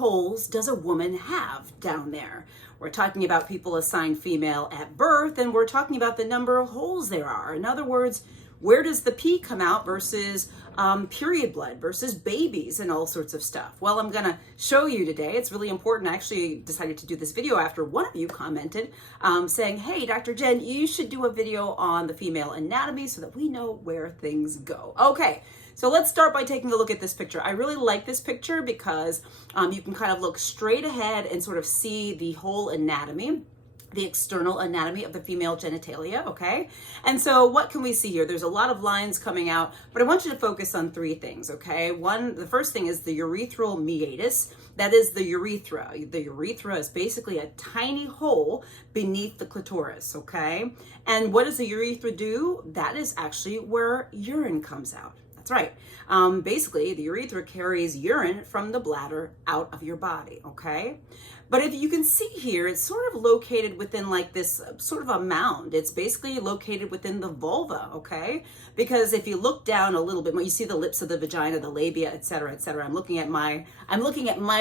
holes does a woman have down there? We're talking about people assigned female at birth, and we're talking about the number of holes there are. In other words, where does the pee come out versus period blood versus babies and all sorts of stuff? Well, I'm gonna show you today. It's really important. I actually decided to do this video after one of you commented saying, hey, Dr. Jen, you should do a video on the female anatomy so that we know where things go. Okay, so let's start by taking a look at this picture. I really like this picture because you can kind of look straight ahead and sort of see the whole anatomy, the external anatomy of the female genitalia, okay? And so what can we see here? There's a lot of lines coming out, but I want you to focus on three things, okay? The first thing is the urethral meatus. That is the urethra. The urethra is basically a tiny hole beneath the clitoris, okay? And what does the urethra do? That is actually where urine comes out. That's right. Basically, the urethra carries urine from the bladder out of your body, okay? But if you can see here, it's sort of located within like this sort of a mound. It's basically located within the vulva, okay? Because if you look down a little bit more, you see the lips of the vagina, the labia, et cetera, et cetera. I'm looking at my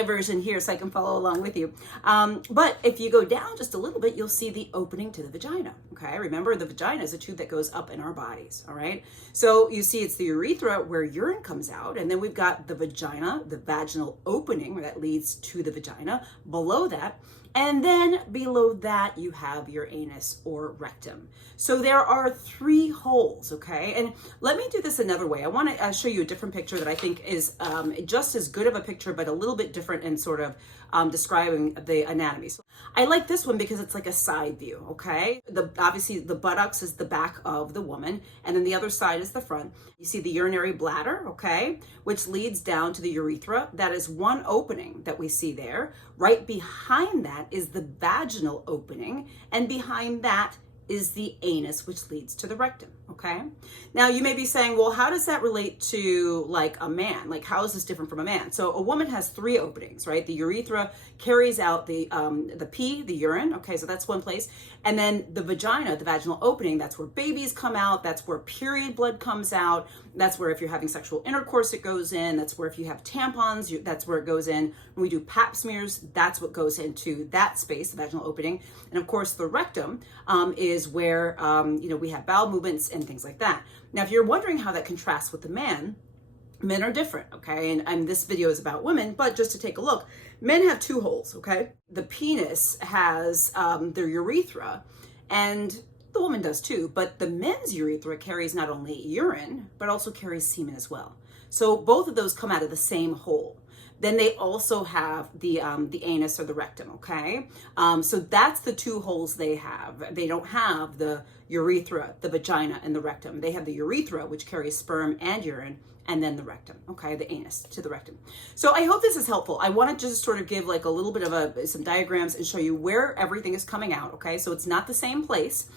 version here so I can follow along with you. But if you go down just a little bit, you'll see the opening to the vagina, okay? Remember, the vagina is a tube that goes up in our bodies, all right? So you see it's the urethra where urine comes out, and then we've got the vagina, the vaginal opening that leads to the vagina, below that, and then below that you have your anus or rectum. So there are three holes, okay? And let me do this another way. I want to show you a different picture that I think is just as good of a picture, but a little bit different in sort of describing the anatomy. So I like this one because it's like a side view, okay? Obviously the buttocks is the back of the woman, and then the other side is the front. You see the urinary bladder, okay, which leads down to the urethra. That is one opening that we see there. Right behind that is the vaginal opening, and behind that is the anus, which leads to the rectum, okay? Now you may be saying, well, how does that relate to like a man? Like, how is this different from a man? So a woman has three openings, right? The urethra carries out the pee, the urine, okay, so that's one place. And then the vagina, the vaginal opening, that's where babies come out, that's where period blood comes out, that's where if you're having sexual intercourse, it goes in, that's where if you have tampons, that's where it goes in. When we do pap smears, that's what goes into that space, the vaginal opening. And of course, the rectum is where, we have bowel movements and things like that. Now, if you're wondering how that contrasts with the man, men are different, okay? And this video is about women, but just to take a look, men have two holes, okay? The penis has their urethra, and the woman does too, but the men's urethra carries not only urine, but also carries semen as well. So both of those come out of the same hole. Then they also have the anus or the rectum, okay? So that's the two holes they have. They don't have the urethra, the vagina, and the rectum. They have the urethra, which carries sperm and urine, and then the rectum, okay, the anus to the rectum. So I hope this is helpful. I want to just sort of give like a little bit of some diagrams and show you where everything is coming out, okay? So it's not the same place.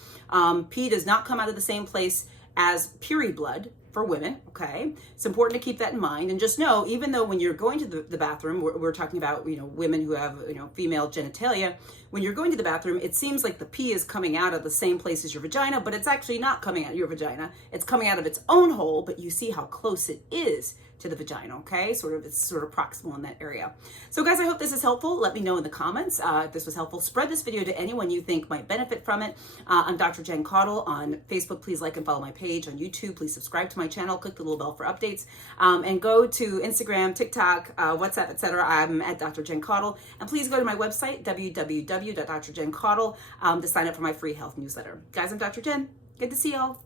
Pee does not come out of the same place as period blood for women, okay? It's important to keep that in mind, and just know, even though when you're going to the bathroom, we're talking about, women who have, female genitalia, when you're going to the bathroom, it seems like the pee is coming out of the same place as your vagina, but it's actually not coming out of your vagina. It's coming out of its own hole, but you see how close it is to the vagina, okay? It's sort of proximal in that area. So guys, I hope this is helpful. Let me know in the comments if this was helpful. Spread this video to anyone you think might benefit from it. I'm Dr. Jen Caudle on Facebook. Please like and follow my page. On YouTube, please subscribe to my channel. Click the little bell for updates. And go to Instagram, TikTok, WhatsApp, etc. I'm at Dr. Jen Caudle. And please go to my website, www.drjencaudle, to sign up for my free health newsletter. Guys, I'm Dr. Jen. Good to see y'all.